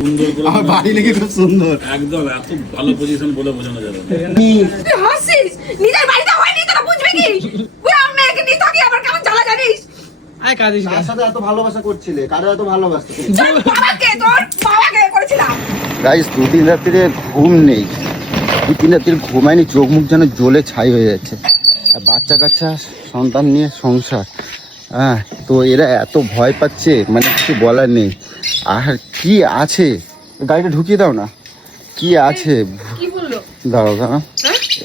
আমার বাড়ি নাকি খুব সুন্দর, একদম এত ভালো পজিশন বলে বোঝানো যাবে না। তুই হাসিস, নিজের বাড়িতে হয়নি তোরা বুঝবি কি? তুই আমি একে নিয়ে থাকি আবার কেমন জ্বালা জানিস? আয় কাঁদিস না। কার সাথে এত ভালোবাসা করছিলে, কারে এত ভালোবাসতে? তোর বাবাকে করেছিলাম। গাইস 2-3 রাত্রিরে ঘুম নেই, 2-3 রাত্রিরে ঘুমায়নি, চোখ মুখ যেন জ্বলে ছাই হয়ে যাচ্ছে। আর বাচ্চা কাচ্চা সন্তান নিয়ে সংসার, হ্যাঁ, তো এরা এত ভয় পাচ্ছে মানে কিছু বলার নেই। আর কি আছে, গাড়িটা ঢুকিয়ে দাও না, কি আছে? কি বললো? দাঁড়াও দাঁড়াও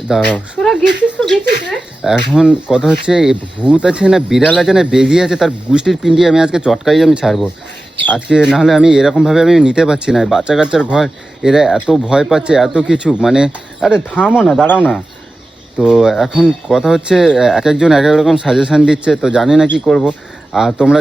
দাঁড়াও, তোরা গেছিস তো গেছিস রে। এখন কথা হচ্ছে এই ভূত আছে না বিড়াল আছে না বেজি আছে, তার গোষ্ঠীর পিন্ডি আমি আজকে চটকাই আমি ছাড়বো আজকে, নাহলে আমি এরকমভাবে আমি নিতে পারছি না। বাচ্চা কাচ্চার ঘর, এরা এত ভয় পাচ্ছে এত কিছু, মানে আরে থামো না, দাঁড়াও না। তো এখন কথা হচ্ছে এক একজন এক এক রকম সাজেশান দিচ্ছে, তো জানি না কি করব। আর তোমরা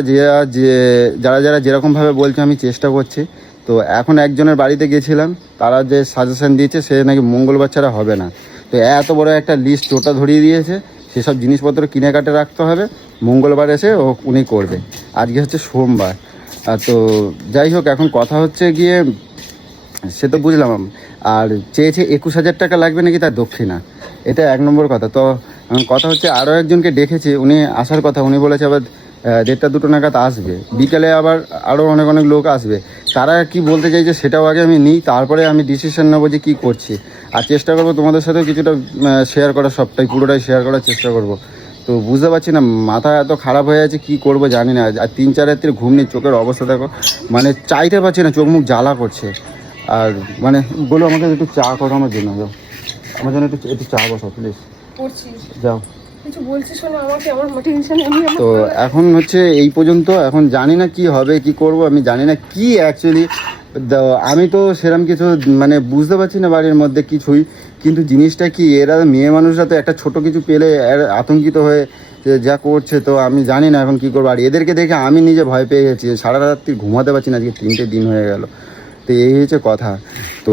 যারা যারা যেরকমভাবে বলছো আমি চেষ্টা করছি। তো এখন একজনের বাড়িতে গেছিলাম, তারা যে সাজেশান দিয়েছে সে নাকি মঙ্গলবার ছাড়া হবে না। তো এত বড় একটা লিস্ট ওটা ধরিয়ে দিয়েছে, সেসব জিনিসপত্র কিনে কাটে রাখতে হবে, মঙ্গলবার এসে উনি করবে। আজকে হচ্ছে সোমবার। তো যাই হোক, এখন কথা হচ্ছে গিয়ে সে তো বুঝলাম, আর চেয়েছে 21,000 টাকা লাগবে নাকি তার দক্ষিণা, এটা 1 নম্বর কথা। তো কথা হচ্ছে আরও একজনকে ডেকেছি, উনি আসার কথা, উনি বলেছে আবার 1:30-2 নাগাদ আসবে, বিকেলে আবার আরও অনেক অনেক লোক আসবে। তারা কি বলতে চাইছে সেটাও আগে আমি নিই, তারপরে আমি ডিসিশন নেবো যে কী করছি। আর চেষ্টা করবো তোমাদের সাথেও কিছুটা শেয়ার করার, সবটাই পুরোটাই শেয়ার করার চেষ্টা করব। তো বুঝতে পারছি না, মাথা এত খারাপ হয়ে আছে, কী করবো জানি না। আর 3-4 রাত্রে ঘুম নেই, চোখের অবস্থা দেখো, মানে চাইতে পারছি না, চোখ মুখ জ্বালা করছে। আর মানে বলো আমাকে একটু চা করো আমার জন্য, যাও আমার জন্য একটু চা বসাও প্লিজ, যাও। কিছু বলছিস শোনো আমাকে, আমার টেনশন এমনি। তো এখন হচ্ছে এই পর্যন্ত, এখন জানি না কি হবে কি করব, আমি জানি না কি অ্যাকচুয়ালি। আমি তো সেরকম কিছু মানে বুঝতে পারছি না বাড়ির মধ্যে কিছুই, কিন্তু জিনিসটা কি, এরা মেয়ে মানুষরা তো একটা ছোট কিছু পেলে আতঙ্কিত হয়ে যা করছে, তো আমি জানি না এখন কি করবো। আর এদেরকে দেখে আমি নিজে ভয় পেয়ে গেছি, সারা রাত্রি ঘুমাতে পারছি না, আজকে 3টে দিন হয়ে গেল। তো এই হচ্ছে কথা। তো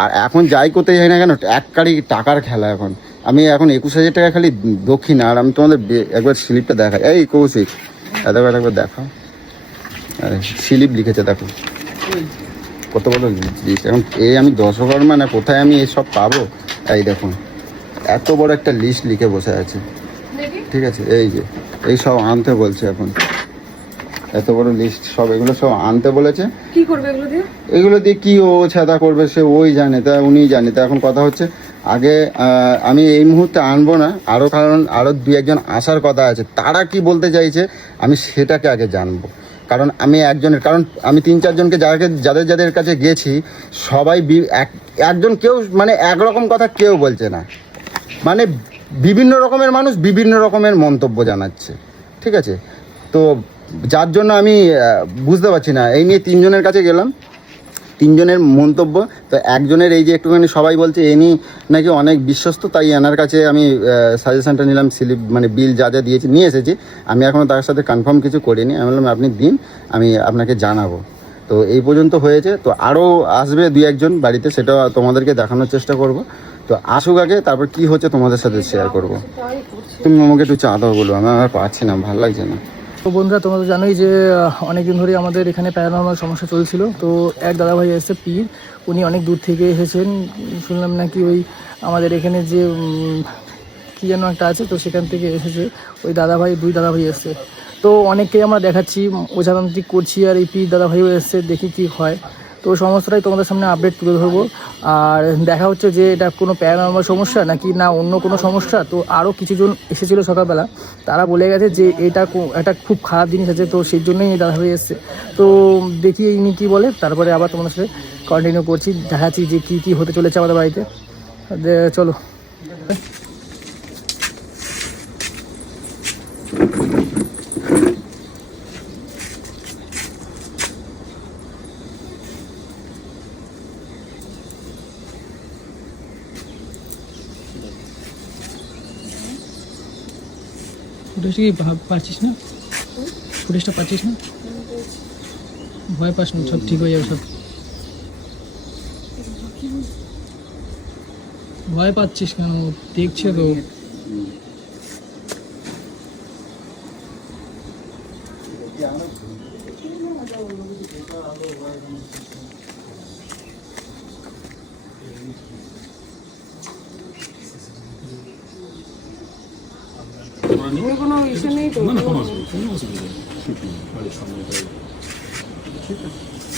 আর এখন যাই করতে যাই না কেন, এক কারি টাকার খেলা। এখন আমি এখন 21,000 টাকা খালি দক্ষিণা। আর আমি তোমাদের একবার স্লিপটা দেখাই, এই কৌশিক একবার দেখাও, আরে স্লিপ লিখেছে দেখো কত বড় লিস্ট। এখন আমি দশকর্মা না কোথায় আমি এসব পাবো? এই দেখুন এত বড় একটা লিস্ট লিখে বসে আছে, ঠিক আছে? এই সব আনতে বলছে এখন, এত বড় লিস্ট সব, এগুলো সব আনতে বলেছে। কি করবে এগুলো দিয়ে? এগুলো দিয়ে কি ও ছাদা করবে সে ওই জানে, তা উনিই জানে। তা এখন কথা হচ্ছে আগে আমি এই মুহূর্তে আনবো না, কারণ আরও 2-1 জন আসার কথা আছে, তারা কি বলতে চাইছে আমি সেটাকে আগে জানবো। কারণ আমি কারণ আমি 3-4 জনকে যাদের কাছে গেছি, সবাই একজন কেউ মানে একরকম কথা কেউ বলছে না, মানে বিভিন্ন রকমের মানুষ বিভিন্ন রকমের মন্তব্য জানাচ্ছে, ঠিক আছে? তো যার জন্য আমি বুঝতে পারছি না, এই নিয়ে 3 জনের কাছে গেলাম, 3 জনের মন্তব্য। তো একজনের এই যে একটুখানি সবাই বলছে এনি নাকি অনেক বিশ্বস্ত, তাই এনার কাছে আমি সাজেশনটা নিলাম, স্লিপ মানে বিল যা যা দিয়েছি নিয়ে এসেছি। আমি এখনও তার সাথে কনফার্ম কিছু করিনি, আমি বললাম আপনি দিন, আমি আপনাকে জানাবো। তো এই পর্যন্ত হয়েছে, তো আরও আসবে 2-1 জন বাড়িতে, সেটা তোমাদেরকে দেখানোর চেষ্টা করব। তো আসুক আগে, তারপর কি হচ্ছে তোমাদের সাথে শেয়ার করব। তুমি আমাকে একটু চা দাও বলো, আমি আর পাচ্ছি না, ভালো লাগছে না। তো বন্ধুরা তোমরা তো জানোই যে অনেকদিন ধরে আমাদের এখানে প্যারানর্মাল সমস্যা চলছিল। তো এক দাদাভাই এসেছে পীর, উনি অনেক দূর থেকে এসেছেন, শুনলাম নাকি ওই আমাদের এখানে যে কী যেন একটা আছে, তো সেখান থেকে এসেছে ওই দাদাভাই, 2 দাদাভাই এসছে। তো অনেককেই আমরা দেখাচ্ছি, ওঝাতান্ত্রিক করছি, আর এই পীর দাদাভাইও এসছে, দেখি কি হয়। তো সমস্তটাই তোমাদের সামনে আপডেট তুলে ধরবো। আর দেখা হচ্ছে যে এটা কোনো প্যারানর্মাল সমস্যা নাকি না অন্য কোনো সমস্যা। তো আরও কিছুজন এসেছিলো সকালবেলা, তারা বলে গেছে যে এটা একটা খুব খারাপ জিনিস আছে, তো সেই জন্যই এই দাদাভাই এসছে। তো দেখি ইনি কী বলে, তারপরে আবার তোমাদের সাথে কন্টিনিউ করছি, দেখাচ্ছি যে কী কী হতে চলেছে আমাদের বাড়িতে। চলো। ফুটেজটা কি পাচ্ছিস না? ফুটেজটা পাচ্ছিস না? ভয় পাস না, সব ঠিক হয়ে যাবে। সব ভয় পাচ্ছিস কেন? দেখছে তো। নেই। ওর কোনো ইস্যু নেই তো? না না, কোনো অসুবিধা নেই। বাড়ির সামনে তাই।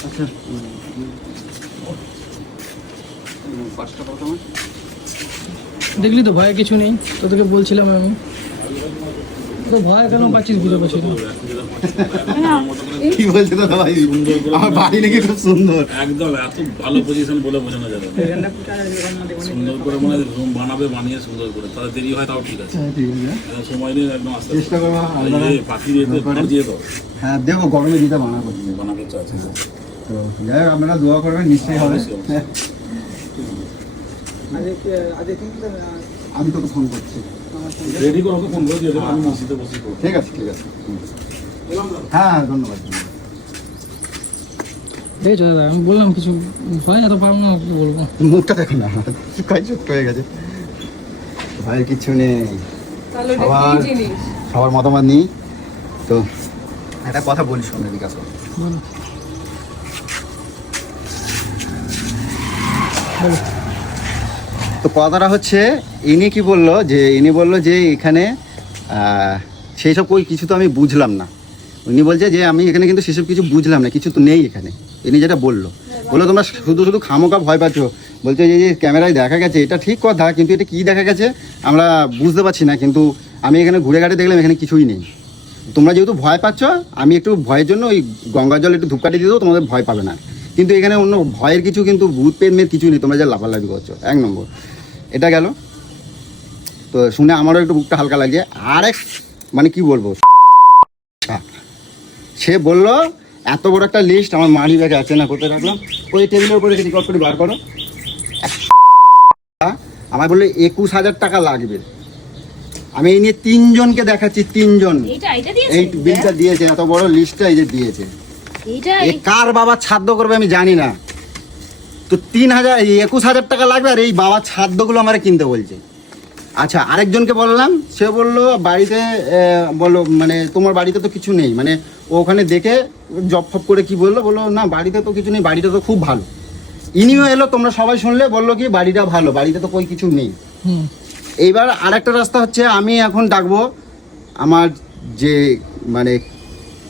আচ্ছা 5 টাকা তোমার দেখলি তো ভয় কিছু নেই, তোদেরকে বলছিলাম আমি। তো ভয় কেন পাচ্ছিস বুঝতে পারছি না। কি বলছে দাদা ভাই? আমার বাড়ি নাকি খুব সুন্দর। একদম এত ভালো পজিশন বলে বোঝানো যাবে না। সুন্দর করে মানে রুম বানাবে, বানিয়ে সুন্দর করে, তাহলে দেরি হয় তাও ঠিক আছে। ঠিক আছে, এত সময় নিয়ে একদম আস্তে চেষ্টা করবো আপনারা। পাখি দিয়ে দিয়ে দাও, হ্যাঁ দেখো গরমে দিতে মানা করছি, বানাতে চাচ্ছে। তো যাই হোক আপনারা দোয়া করবেন, নিশ্চয়ই হবে। আমি তোকে ফোন করছি। রেডি করে ওকে ফোন করে দিয়ে দেবো, আমি মসজিদে বসে করবো। ঠিক আছে ঠিক আছে, হ্যাঁ হ্যাঁ ধন্যবাদ। দেখছো দাদা, আমি বললাম কিছু ভয় এত পাবো না, কি বলবো। মুখটা দেখো না, কয় ছোট্ট হয়ে গেছে। ভয়ের কিচ্ছু নেই, তাহলে ওটা সবার কি জিনিস? সবার মতামত নিই। তো একটা কথা বলি, শোনে বিকাশ, বলো। তো কথাটা হচ্ছে ইনি কি বললো, যে ইনি বললো যে এখানে সেই সব কই কিছু তো আমি বুঝলাম না। উনি বলছে যে আমি এখানে কিন্তু সেসব কিছু বুঝলাম না, কিছু তো নেই এখানে। ইনি যেটা বললো তোমরা শুধু শুধু খামোকা ভয় পাচ্ছ। বলছে যে ক্যামেরায় দেখা গেছে, এটা ঠিক কথা, কিন্তু এটা কি দেখা গেছে আমরা বুঝতে পারছি না। কিন্তু আমি এখানে ঘুরে ঘাটে দেখলাম এখানে কিছুই নেই। তোমরা যেহেতু ভয় পাচ্ছ, আমি একটু ভয়ের জন্য ওই গঙ্গা জল একটু ধূপকাঠি দিয়ে দেবো, তোমাদের ভয় পাবে না। কিন্তু এখানে অন্য ভয়ের কিছু, কিন্তু ভূত পেট কিছুই নেই, তোমরা যা লাফালাফি করছো। 1 নম্বর এটা গেল। তো শুনে আমারও একটু বুকটা হালকা লাগছে। আর এক মানে কি বলবো, সে বললো এত বড় একটা লিস্ট আমার মানি ব্যাগে আছে না, কোথায় রাখলাম, ওই টেবিলের উপরে রেকর্ড করে বার করো। আমার বললো 21,000 টাকা লাগবে। আমি এই নিয়ে 3 জনকে দেখাচ্ছি, 3 জন এই বিলটা দিয়েছে, এত বড় লিস্টটা এই যে দিয়েছে। এ কার বাবা ছাদ্য করবে আমি জানি না। তো 21,000 টাকা লাগবে, আর এই বাবা ছাদ্যগুলো আমার কিনতে বলছে। আচ্ছা আরেকজনকে বললাম, সে বললো বাড়িতে বলো মানে তোমার বাড়িতে তো কিছু নেই, মানে ও ওখানে দেখে জব ফব করে কি বললো না বাড়িতে তো কিছু নেই, বাড়িটা তো খুব ভালো। ইনিও এলো, তোমরা সবাই শুনলে, বললো কি বাড়িটা ভালো, বাড়িতে তো কই কিছু নেই। এইবার আরেকটা রাস্তা হচ্ছে, আমি এখন ডাকবো আমার যে মানে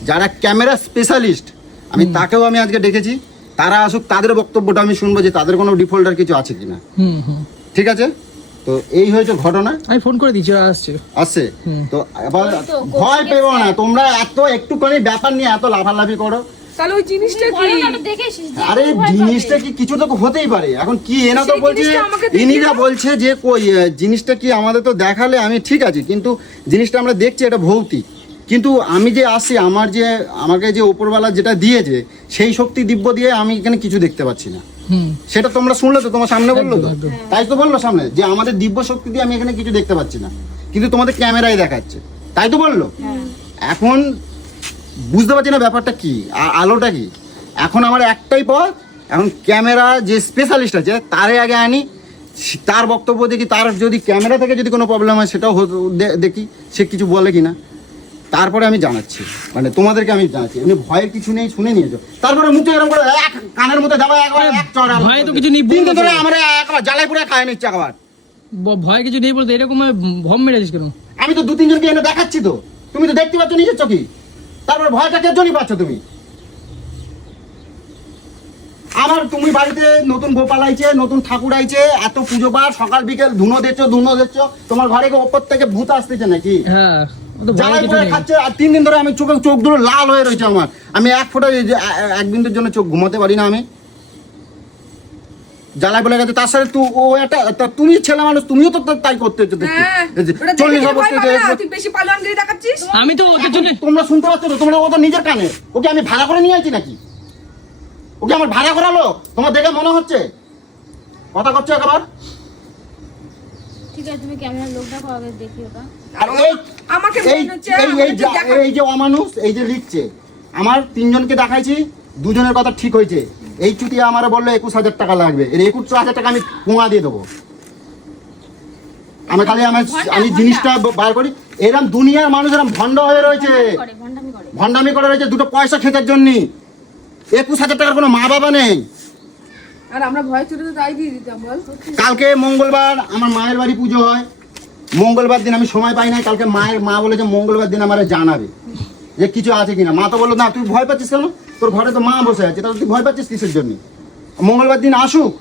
যারা ক্যামেরা স্পেশালিস্ট, আমি তাকেও আমি আজকে ডেকেছি, তারা আসুক, তাদের বক্তব্যটা আমি শুনবো যে তাদের কোনো ডিফল্টার কিছু আছে কিনা। ঠিক আছে, তো এই হয়েছে ঘটনা। আমি ফোন করে দিচ্ছি, আসছে। তো এবার ভয় পেও না তোমরা, এত একটুখানি ব্যাপার নিয়ে এত লাফালাফি করো। তাহলে ওই জিনিসটা কি? আরে জিনিসটা কি কিছু তো হতেই পারে। এখন কি এনা তো সেই বলছে, জিনিসটা আমাকে দেখিয়ে ইনিরা দাও। বলছে যে কই জিনিসটা কি আমাদের তো দেখালে আমি ঠিক আছে, কিন্তু জিনিসটা আমরা দেখছি এটা ভৌতিক। কিন্তু আমি যে আসি, আমাকে যে ওপরওয়ালা যেটা দিয়েছে, সেই শক্তি দিব্য দিয়ে আমি এখানে কিছু দেখতে পাচ্ছি না। সেটা তোমরা শুনলে তো, তোমার সামনে বললো তো, তাই তো বললো সামনে যে আমাদের দিব্য শক্তি দিয়ে আমি এখানে কিছু দেখতে পাচ্ছি না, কিন্তু তোমাদের ক্যামেরায় দেখাচ্ছে, তাই তো বললো। এখন বুঝতে পারছি না ব্যাপারটা কি, আলোটা কি। এখন আমার একটাই পথ, এখন ক্যামেরা যে স্পেশালিস্ট আছে তারে আগে আনি, তার বক্তব্য দেখি, তার যদি ক্যামেরা থেকে যদি কোনো প্রবলেম হয় সেটাও দেখি, সে কিছু বলে কিনা, তারপরে আমি জানাচ্ছি, মানে তোমাদেরকে আমি জানাচ্ছি। এমনি ভয়ের কিছু নেই, শুনে নিয়েছো। তারপরে মুখে এরকম করে এক কানের মধ্যে যাবো, একবার এক চড়া ভয় তো কিছু নেই, তিন ধরে আমরা একবার জ্বালাই পুরে খায় নিচ্ছে একবার। ভয় কিছু নেই বলতে এরকম ভম মেরেছিস কেন? আমি তো 2-3 জনকে এনে দেখাচ্ছি, তো তুমি তো দেখতে পাচ্ছ নিজের চোখে। তারপর ভয়টা কে জনই পাচ্ছ তুমি? আমার তুমি বাড়িতে নতুন গোপাল আইছে, নতুন ঠাকুর আইছে, এত পুজো পাঠ, সকাল বিকেল ধুনো দিচ্ছ, তোমার ঘরে ওপর থেকে ভূত আসতেছে নাকি? হ্যাঁ, ও তো ভয় জ্বালাই কিছু করে নেই। খাচ্ছে। আর 3 দিন ধরে আমি চোখ দুটো লাল হয়ে রয়েছে আমার। আমি এক ফোঁটা এক বিন্দুর জন্য চোখ ঘুমাতে পারি না। আমি জ্বালাই বলে গেছে। তার সাথে তুমি ছেলে মানুষ, তুমিও তো তাই করতে হচ্ছে। হ্যাঁ, ওটা দেখে দেখে ভয় পাবে না, তুই বেশি পালোয়ানগিরি দেখাচ্ছিস। আমি তো ওদের জন্য তোমরা শুনতে পাচ্ছ তো, তোমরা ও তো নিজের কানে। ওকে আমি ভাড়া করে নিয়ে আইছি নাকি? ওকে আমার ভাড়া করালো? তোমার দেখে মনে হচ্ছে? কথা করছো একবার। ঠিক আছে, তুমি ক্যামেরার লোকটা আগে দেখি ওটা। আর আমাকে মনে হচ্ছে এই যে অমানুষ, এই যে লিখছে, আমার 3 জনকে দেখাইছি, 2 জনের কথা ঠিক হয়েছে। এই চুটিয়া আমার বললো 21,000 টাকা লাগবে। এর 21,000 টাকা আমি পোঙা দিয়ে দেবো। আমি জিনিসটা বার করি। এরকম দুনিয়ার মানুষ এরকম ভণ্ড হয়ে রয়েছে, ভণ্ডামি করে রয়েছে দুটো পয়সা খেতের জন্য। 21,000 টাকার কোনো মা বাবা নেই। আর আমরা ভয় চলে তো তাই দিয়ে দিতাম বল। কালকে মঙ্গলবার আমার মায়ের বাড়ি পুজো হয়, মঙ্গলবার দিন আমি সময় পাই নাই, কালকে মা বলেছে মঙ্গলবার দিন আমার জানাবে যে কিছু আছে কিনা। মা তো বললো না তুই ভয় পাচ্ছিস কেন, তোর ঘরে তো মা বসে আছে, তাহলে তুই ভয় পাচ্ছিস কিসের জন্য? মঙ্গলবার দিন আসুক,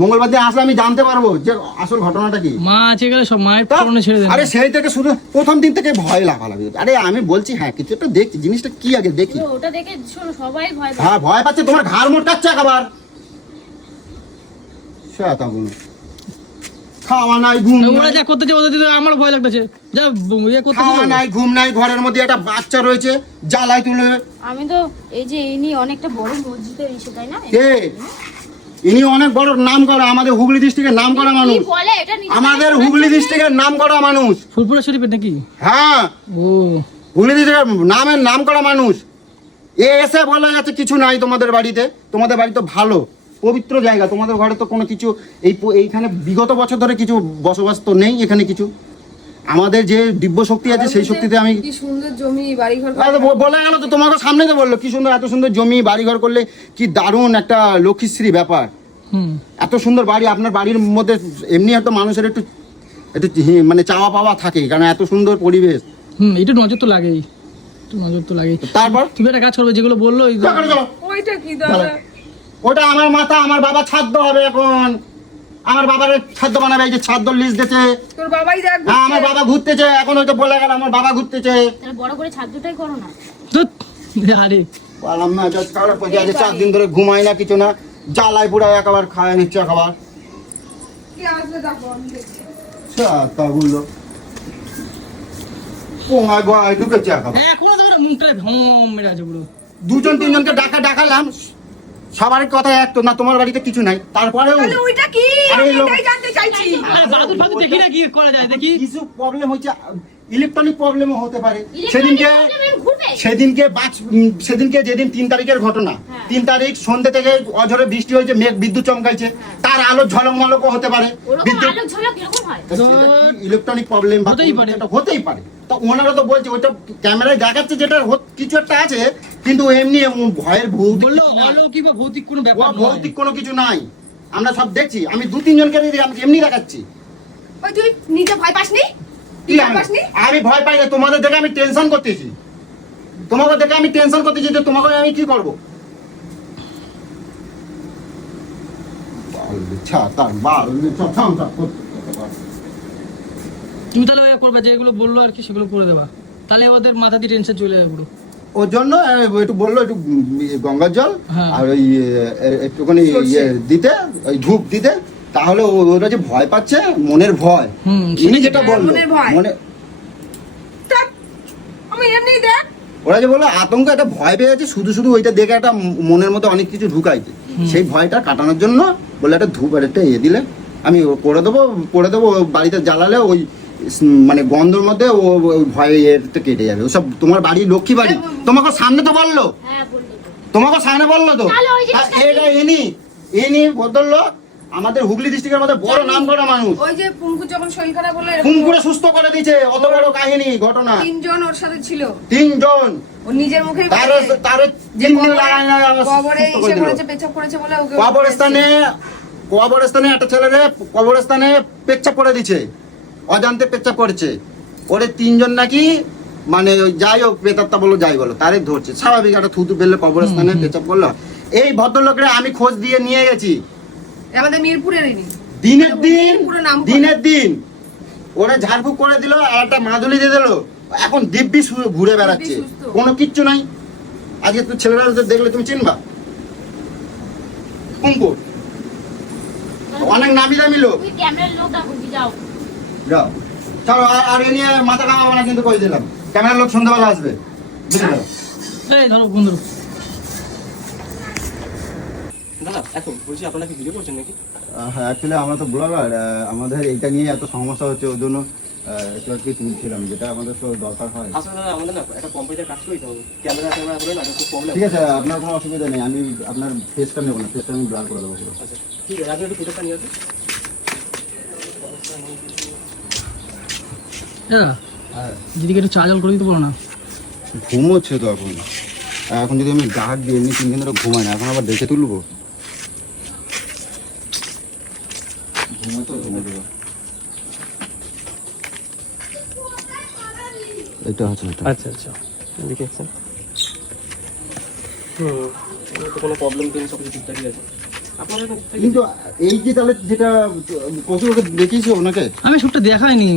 মঙ্গলবার দিন আসলে আমি জানতে পারবো যে আসল ঘটনাটা কি। মা আছে গেলে সব মায়ের তা? পুরনো ছেড়ে দেন। আরে সেই থেকে শুধু প্রথম দিন থেকে ভয় লাগালাগি। আরে আমি বলছি হ্যাঁ কিছু একটা দেখছি, জিনিসটা কি আগে দেখি। ওটা দেখে শোনো সবাই ভয় পায়। হ্যাঁ ভয় পাচ্ছে, তোমার ঘাড় মোটকাচ্ছে একবার। সেটা বলুন খাওয়া নাই ঘুম ওরা নাই, যা করতেছে ওদের দিকে আমার ভয় লাগতেছে, যা ইয়ে করতেছে। খাওয়া নাই ঘুম নাই, ঘরের মধ্যে একটা বাচ্চা রয়েছে জ্বালায় তুলে। আমি তো এই যে ইনি অনেকটা বড় মসজিদের ইস্যু তাই না? কে ইনি অনেক বড় নাম করা, আমাদের হুগলি ডিস্ট্রিক্টের নাম করা মানুষ, কি বলে এটা নিজে আমাদের হুগলি ডিস্ট্রিক্টের নাম করা মানুষ। ফুলপুরা শরীফের নাকি? হ্যাঁ ও হুগলি ডিস্ট্রিক্টের নাম করা মানুষ। এসে বলে যাচ্ছে কিছু নাই তোমাদের বাড়িতে, তোমাদের বাড়ি তো ভালো পবিত্র জায়গা, তোমাদের ঘরে তো কোনো কিছু এইখানে বিগত বছর ধরে কিছু বসবাস তো নেই এখানে কিছু। আমাদের যে দিব্য শক্তি আছে সেই শক্তিতে আমি কি সুন্দর জমি বাড়িঘর বলে গেল তো, তোমাকে সামনে তো বললো কি সুন্দর, এত সুন্দর জমি বাড়িঘর করলে কি দারুণ একটা লক্ষ্মীশ্রী ব্যাপার। হুম, এত সুন্দর বাড়ি, আপনার বাড়ির মধ্যে এমনি হয়তো মানুষের একটু একটু মানে চাওয়া পাওয়া থাকে, কারণ এত সুন্দর পরিবেশ। একটু নজর তো লাগেই, একটু নজর তো লাগেই। তারপর তুমি একটা কাজ করবে যেগুলো বললো ওই ওইটা কি দাদা? ওটা আমার মাথা, আমার বাবা ছাদ্য হবে এখন, আমার বাবার ছাদ্য বানাবে, এই যে ছাদ্য লিস্ট দিয়েছে। তোর বাবাই দেখ হ্যাঁ আমার বাবা ঘুরতেছে এখন, হয়তো বলে গেল আমার বাবা ঘুরতেছে। তাহলে বড় করে ছাদটাই করো না। ধুৎ, আরে বললাম না এটা কারো পয়সা আছে, 4 দিন ধরে ঘুমাই না কিছু না, জ্বালায় পুরাই একবার খায় নিচ্ছে একবার। কি আসলে দেখো আমি দেখছি। তা বললো পোঙায় গোয়ায় ঢুকেছে একবার। এখনো তো মুখটা ভম মেরে আছে পুরো। 2-3 জনকে ডাকালাম, সবার কথা এক তো না, তোমার বাড়িতে কিছু নাই, তারপরেও তাহলে ওইটা কি? আরে আমি লোক- এটাই জানতে চাইছি। আরে বাদুর ফাদুর দেখি না কি করা যায় দেখি। কিছু প্রবলেম হচ্ছে, ইলেকট্রনিক প্রবলেমও হতে পারে। ইলেকট্রনিক প্রবলেম ঘুরবে। সেদিনকে যেদিন 3 তারিখের ঘটনা, 3 তারিখ সন্ধ্যে থেকে অঝরে বৃষ্টি হয়েছে, মেঘ বিদ্যুৎ চমকাইছে, তার আলো ঝলক মলকও হতে পারে। ওরকম আলো ঝলক এরকম হয়। ইলেকট্রনিক প্রবলেম হতেই পারে। হতেই পারে। তো ওনারা তো বলছে ওইটা ক্যামেরায় দেখাচ্ছে যেটা কিছু একটা আছে, কিন্তু এমনি ভয়ের ভূত বললো অলৌকিক বা ভৌতিক কোনো ও ব্যাপার নয়। ভৌতিক কোনো কিছু নাই, আমরা সব দেখছি। আমি 2-3 জনকে এমনি দেখাচ্ছি। ওই তুই নিজে ভয় পাসনি? কি তুই ভয় আমি- পাসনি? আমি ভয় পাই না, তোমাদের দেখে আমি টেনশন করতেছি, তোমাকে দেখে আমি টেনশন করতেছি যে তোমাকে আমি কি করবো। তুমি তাহলে ওই করবে যেগুলো বললো আর কি সেগুলো করে দেবা, তাহলে ওদের মাথা দিয়ে টেনশন চলে যাবে পুরো। ওর জন্য একটু বললো একটু গঙ্গার জল হ্যাঁ। আর ওই একটুখানি ইয়ে দিতে, ওই ধূপ দিতে, তাহলে ওরা যে ভয় পাচ্ছে মনের ভয়, হুম, ইনি যেটা বললো মনের ভয়। মনে, তা আমি এমনি দেখ ওরা যে বললো আতঙ্ক একটা ভয় পেয়ে গেছে, শুধু শুধু ওইটা দেখে একটা মনের মধ্যে অনেক কিছু ঢুকাইছে, সেই ভয়টা কাটানোর জন্য বলে একটা ধূপ আর একটা দিলে আমি করে দেবো বাড়িতে জ্বালালে ওই মানে গন্ধর মধ্যে ও ওই ভয় এটা কেটে যাবে। ওসব তোমার বাড়ি লক্ষ্মী বাড়ি, তোমাকে সামনে তো বললো, হ্যাঁ বললো তো। তোমাকে সামনে বললো তো। তাহলে ওই জিনিসটা আর এটা ইনি ভদ্রলোক আমাদের হুগলি ডিস্ট্রিক্টের মধ্যে বড় নাম করা মানুষ, ওই যে পুঙ্কু যখন শরীর খারাপ হলো এরকম খুন করে সুস্থ করে দিয়েছে, অত বড় কাহিনী ঘটনা। 3 জন ওর সাথে ছিল। 3 জন ও নিজের মুখেই তার বলেছে তার যে 3 দিন লাগায় না কবরে সুস্থ করে এসে দিল। করেছে, পেছাব করেছে বলে ওকে কবরস্থানে একটা ছেলেরে কবরস্থানে পেচ্ছাপ করে দিছে, অজান্তে পেচ্ছাপ করেছে, ওরে 3 জন নাকি মানে ওই যাই হোক বেতাত্তা বলো যাই বলো তারে ধরছে, স্বাভাবিক একটা থুতু ফেললে কবরস্থানে পেচ্ছাপ করলো। এই ভদ্রলোকরা আমি খোঁজ দিয়ে নিয়ে গেছি, আমাদের মিরপুরেরই নি। দিনের দিন পুরো নাম করা। দিনের দিন ওরা ঝাড়ফুঁক করে দিল আর একটা মাদুলি দিয়ে দিল, এখন দিব্যি ঘুরে বেড়াচ্ছে, সুস্থ। কোনো কিচ্ছু নাই। আজকে তুই ছেলেরা দেখলে তুমি চিনবা কুঙ্কুর, অনেক নামি দামি লোক। তুমি ক্যামেরার লোক ডাকো যাও। যাও চলো, আর এ নিয়ে মাথা কামাবো না কিন্তু কই দিলাম, ক্যামেরার লোক সন্ধ্যাবেলা আসবে, বুঝলে? এই ধরো বন্ধু, দাদা এখন বলছি আপনারা কি ভিডিও করছেন নাকি? হ্যাঁ অ্যাকচুয়ালি আমরা তো ব্লগার, আমাদের এইটা নিয়ে এত সমস্যা হচ্ছে, ওর জন্য একটু আর কি তুলছিলাম, যেটা আমাদের তো দরকার হয়। আসলে দাদা আমাদের না একটা কোম্পানিতে কাজ করি তো ক্যামেরা হলে না খুব প্রবলেম। ঠিক আছে, আপনার কোনো অসুবিধা নেই, আমি আপনার ফেসটা নেবো না, ফেসটা আমি ব্লার করে দেবো পুরো। আচ্ছা ঠিক আছে, আপনি একটু ফটোটা নিয়ে আসুন। হ্যাঁ দিদিকে একটু চা জল করে দিতে পারো না? ঘুমোচ্ছে তো এখন যদি আমি ডাক দিই এমনি 3 দিন ধরে ঘুমাই না, এখন আবার দেখে তুলবো, ঘুমো তো ঘুমো দেবো। এটা হচ্ছে এটা। আচ্ছা আচ্ছা দেখে আসছেন। তো কোনো প্রবলেম নেই, সব কিছু ঠিকঠাকই আছে। আপনারা কিন্তু এই যে তাহলে যেটা কচু ওকে দেখিয়েছো ওনাকে, আমি সবটা দেখাইনি,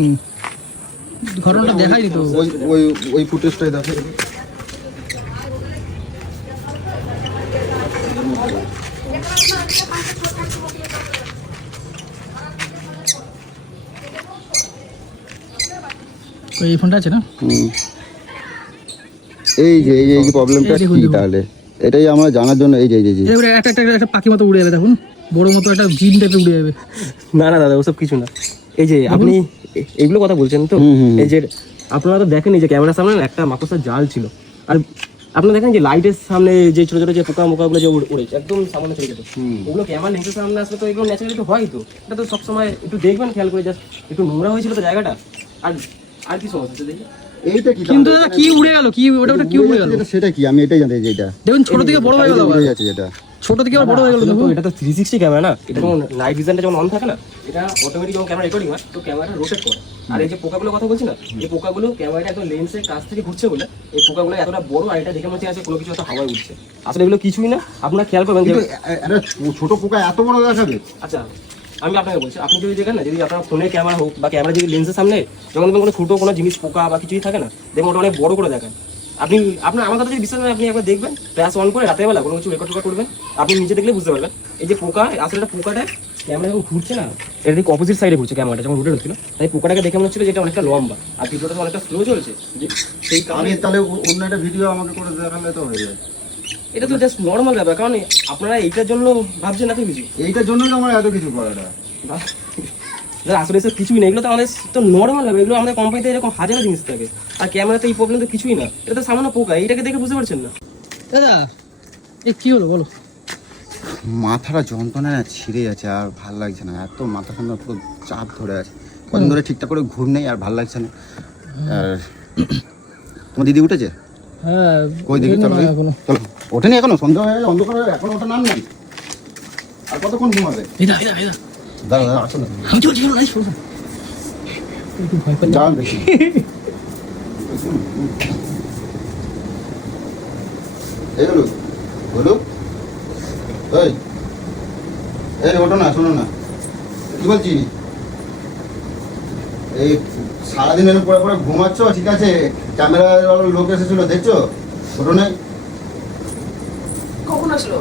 ঘটনাটা দেখাইনি তো। ওই ওই ওই ফুটেজটাই দেখো। এই ফোনটা আছে না? এই যে এই যে প্রবলেমটা এই দেখুন, কি দেখুন। তাহলে এটাই আমরা জানার জন্য এই যে এই যে এবারে একটা একটা একটা পাখি মতো উড়ে যাবে, দেখুন বড় মতো একটা জিন টাইপের উড়ে যাবে। না না দাদা ওসব কিছু না। এই যে আপনি এগুলো কথা বলছেন তো, এই যে আপনারা তো দেখেন এই যে ক্যামেরার সামনে না একটা মাকড়সার জাল ছিল, আর আপনারা দেখেন যে লাইটের সামনে যে ছোট ছোট যে পোকা মোকাগুলো যে উড়েছে একদম সামনে চলে যেত, ওগুলো ক্যামেরা লেন্সের সামনে আসলে তো এগুলো ন্যাচারালি তো হয়। তো এটা তো সবসময় একটু দেখবেন খেয়াল করে, জাস্ট একটু নোংরা হয়েছিল তো জায়গাটা। আর আর কি সমস্যা হচ্ছে দেখি? এইটা কি কিন্তু দাদা কি উড়ে গেল, কি ওটা কি উড়ে গেল? যেটা সেটা কি আমি এটাই জানতে চাই যেটা দেখুন ছোট থেকে বড় হয়ে গেল, আবার উড়ে যাচ্ছে যেটা। ছোট থেকে আবার বড় হয়ে গেল। আসলে তো দেখুন এটা তো 360 ক্যামেরা না, এটা যেমন নাইট ভিশনটা যেমন অন থাকে না, এটা অটোমেটিক যখন ক্যামেরা রেকর্ডিং হয় তো ক্যামেরাটা রোটেট করে। আর এই যে পোকাগুলো কথা বলছি না, এই পোকাগুলো ক্যামেরাটা একদম লেন্সের কাছ থেকে ঘুরছে বলে এই পোকাগুলো এতটা বড়, আর এটা দেখে মনে হচ্ছে কোনো কিছু একটা হাওয়ায় উঠছে। আসলে এগুলো কিছুই না, আপনারা খেয়াল করবেন যে কিন্তু একটা ছোট পোকা এত বড় দেখাবে? আচ্ছা আমি আপনাকে বলছি, আপনি যদি দেখেন না, যদি আপনার ফোনের ক্যামেরা হোক বা ক্যামেরা যদি লেন্সের সামনে যখন দেখবেন কোনো ছোটো কোনো জিনিস পোকা বা কিছুই থাকে না, দেখবেন ওটা অনেক বড় করে দেখায়। আপনি আপনার আমার কথা যদি বিশ্বাস হয়, আপনি একবার দেখবেন, ফ্ল্যাশ অন করে রাতের বেলা কোনো কিছু রেকর্ড করবেন, আপনি নিচে দেখলে বুঝতে পারবেন এই যে পোকা আসলে এটা পোকাটা ক্যামেরা যখন ঘুরছে না, এটা ঠিক অপোজিট সাইডে ঘুরছে ক্যামেরাটা যখন রোটেট হচ্ছিল, তাই পোকাটাকে দেখে মনে হচ্ছিল যে এটা অনেকটা লম্বা আর ভিডিওটা অনেকটা স্লো চলছে, যে সেই আমি কারণে তাহলে অন্য একটা ভিডিও আমাকে করে দেখালে তো হয়ে যায়। এটা তো জাস্ট নর্মাল ব্যাপার। কারণ আপনারা এইটার জন্য ভাবছেন এত কিছু, এইটার জন্যই তো আমার এত কিছু করাটা। দাদা আসলে এসব কিছুই না, এগুলো তো আমাদের তো নর্মাল হবে, এগুলো আমাদের কোম্পানিতে এরকম হাজারো জিনিস থাকে, আর ক্যামেরাতে এই প্রবলেম তো কিছুই না, এটা তো সামান্য পোকা, এইটাকে দেখে বুঝতে পারছেন না? দাদা এ কি হলো বলো? মাথাটা যন্ত্রণায় না ছিঁড়ে যাচ্ছে, আর ভাল লাগছে না, এত মাথাটা না পুরো চাপ ধরে আছে, কদিন ধরে ঠিকঠাক করে ঘুম নেই, আর ভাল লাগছে না। আর তোমার দিদি উঠেছে? হ্যাঁ কই দেখি, চলো না, এখনো চলো। ওঠেনি এখনো? সন্ধ্যা হয়ে গেছে, অন্ধকার হয়ে গেছে, এখনো ওটা নাম নেই। আর কতক্ষণ ঘুমাবে? এদা এদা এদা দাঁড়া দাঁড়া, আসো না, আমি চলছি, নাই শোনো একটু ভয় পাই। যান দেখি। এই হলো বলো, এই এই ওঠো না, শোনো না, কি বলছি? এই সারাদিন এরকম পরে পরে ঘুমাচ্ছ, ঠিক আছে, ক্যামেরার লোক এসেছিল দেখছো, ওঠো নাই? কখন আসলো?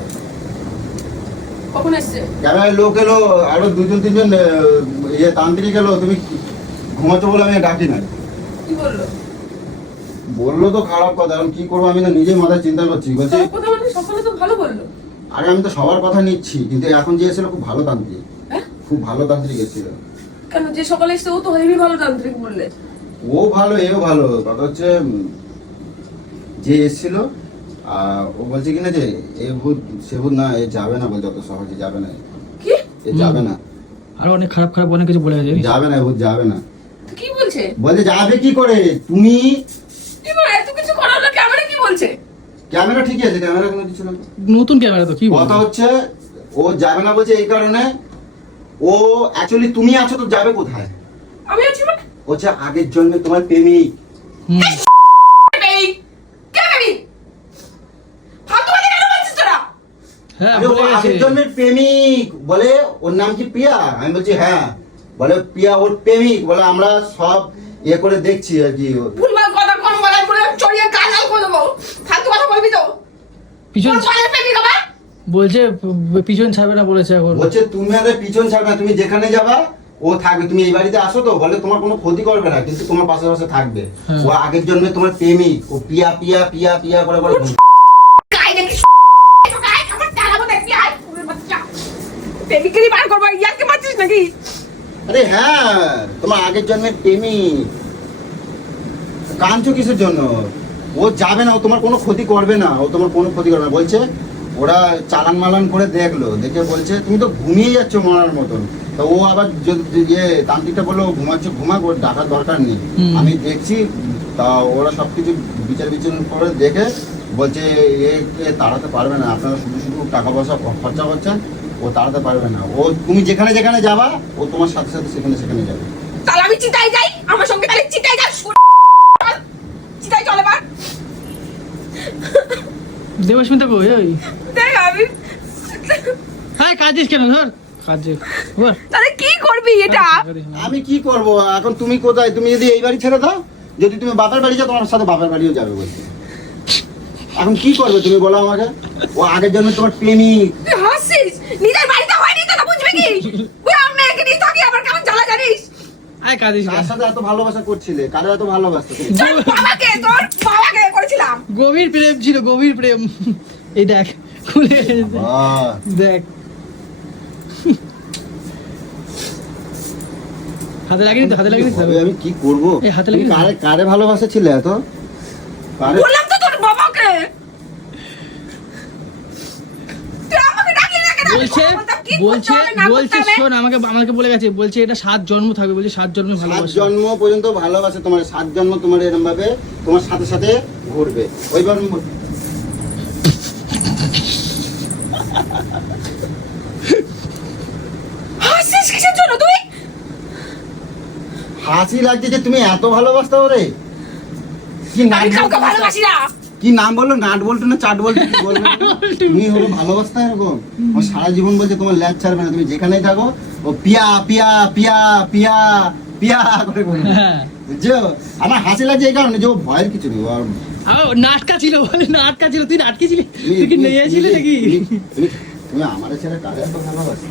কখন এসছে? ক্যামেরার লোক এলো, আরো দুজন তিনজন ইয়ে তান্ত্রিক এলো, তুমি ঘুমাচ্ছ বলে আমি ডাকি না। কি বললো? বললো তো খারাপ কথা, এখন কি করবো, আমি তো নিজেই মাথায় চিন্তা করছি, বলছি সব কথা মানে সকালে তো ভালো বললো। আরে আমি তো সবার কথা নিচ্ছি, কিন্তু এখন যে এসেছিল খুব ভালো তান্ত্রিক, হ্যাঁ? খুব ভালো তান্ত্রিক এসেছিল। কেন, যে সকালে এসছে ও তো হেভি ভালো তান্ত্রিক বললে। ও ভালো, এও ভালো, কথা হচ্ছে যে এসেছিল ও বলছে কিনা যে এ ভূত সে ভূত না, এ যাবে না, বলছে অত সহজে যাবে না, কি? এ যাবে না, আরো অনেক খারাপ খারাপ অনেক কিছু বলে গেছে। যাবে না, এ ভূত যাবে না। তো কি বলছে? বলছে যাবে কি করে তুমি? এবার এত কিছু করার না, ক্যামেরা কি বলছে? ক্যামেরা ঠিকই আছে, ক্যামেরা কোনো কিছু না। নতুন ক্যামেরা তো কি বলবো? কথা হচ্ছে ও যাবে না বলছে এই কারণে, ও অ্যাকচুয়ালি তুমি আছো তো যাবে কোথায়? আমি আছি মানে? হচ্ছে আগের জন্মে তোমার প্রেমিক। হুম। এই কে বেবি? ফালতু কথা কেন বলছিস তোরা? হ্যাঁ আরে ও বলে গেছে। আগের জন্মের প্রেমিক, বলে ওর নাম কি প্রিয়া? আমি বলছি হ্যাঁ, বলে প্রিয়া ওর প্রেমিক, বলে আমরা সব ইয়ে করে দেখছি আর কি। ভুলভাল কথা কোন বলার পরে চড়িয়ে গাল লাল করে দেবো। ফালতু কথা বলবি তো? পিছন কোন বলার প্রেমিক আবার? বলছে পিছন ছাড়বে না বলেছে এখন। বলছে তুমি আরে পিছন ছাড়বে না, তুমি যেখানে যাবা ও থাকবে, তুমি এই বাড়িতে আসো তো, বলে তোমার কোনো ক্ষতি করবে না, কিন্তু তোমার পাশে পাশে থাকবে। হ্যাঁ। ও আগের জন্মে তোমার প্রেমিক, ও পিয়া পিয়া পিয়া পিয়া করে বলে। গাই দেখি গাই আমার চালাবো দেখি আই পুরো বাচ্চা। প্রেমিকেরই বার করবো, ইয়াকে মারছিস নাকি? আরে হ্যাঁ, তোমার আগের জন্মের প্রেমিক, কাঁদছো কিসের জন্য? ও যাবে না, ও তোমার কোনো ক্ষতি করবে না, ও তোমার কোনো ক্ষতি করবে না। বলছে ওরা চালান মালান করে দেখলো, দেখে বলছে তুমি তো ঘুমিয়ে যাচ্ছ মরার মতন। তো ও আবার ইয়ে তান্ত্রিকটা বললো ঘুমাচ্ছ, ঘুমাক, ওর ডাকার দরকার নেই, আমি দেখছি। তা ওরা সবকিছু বিচার করে দেখে বলছে এ তাড়াতে পারবে না, আপনারা শুধু শুধু টাকা পয়সা খরচা করছেন, ও তাড়াতে পারবে না। ও তুমি যেখানে যেখানে যাবা ও তোমার সাথে সাথে সেখানে সেখানে যাবে। তাহলে আমি চিতায় যাই, আমার সঙ্গে তাহলে চিতায় যাস। চিতাই চলে এবার দেবস্মিতা কই ওই দেখ আমি হ্যাঁ কাজিস কেন ধর কাজে বল তাহলে কি করবি এটা আমি কি করব এখন? তুমি কোথায়? তুমি যদি এই বাড়ি ছেড়ে দাও, যদি তুমি বাপের বাড়ি যাও, তোমার সাথে বাপের বাড়িও যাবে বলতে। এখন কি করবে তুমি বলো আমাকে? ও আগের জন্য তোমার প্রেমিক। তুই হাসিস নিজের বাড়িতে হয়নি তো বুঝবি কি তুই আমার মেয়েকে নিয়ে থাকি আবার কেমন জ্বালা জানিস আয় কাজিস তার সাথে এত ভালোবাসা করছিলে, কারে এত ভালোবাসতে তুমি? তোর বাবাকে করেছিলাম গভীর প্রেম ছিল, গভীর প্রেম। এই দেখ খুলে বাহ, দেখ হাতে লাগেনি তো, হাতে লাগেনি তো। তবে আমি কি করব? এই হাতে তুমি লেগে কারে কারে ভালোবাসা ছিলে এত? কারে? বললাম তো তোর বাবাকে তুই আমাকে ডাকিয়ে না কেন বলছে বলছে বলছে শোন, আমাকে আমাকে বলে গেছে, বলছে এটা 7 জন্ম থাকবে, বলছে 7 জন্মে 7 ভালোবাসা। জন্ম পর্যন্ত ভালোবাসে তোমার, 7 জন্ম তোমার এরকম ভাবে তোমার সাথে সাথে ঘুরবে। ওইবার হাসিস কিসের জন্য তুই হাসি লাগছে যে তুমি এত ভালোবাসতে ওরে। কি নাম আমি কাউকে ভালোবাসি না কি নাম বললো? নাট বলতো না চাট বলতো? কি বলবে? তুমি হলো ভালোবাসতে এরকম। আমার সারা জীবন বলছে তোমার ল্যাজ ছাড়বে না, তুমি যেখানেই থাকো ও পিয়া পিয়া পিয়া পিয়া পিয়া করে বলবে। হ্যাঁ বুঝছো? আমার হাসি লাগছে এই কারণে যে ও ভয়ের কিছু নেই। আর নাটকা ছিল, বলে নাটকা ছিল। তুই নাটকে ছিলি? তুই কি নিয়ে আসিলি নাকি? তুমি আমার ছেলে কারে এত ভালোবাসো?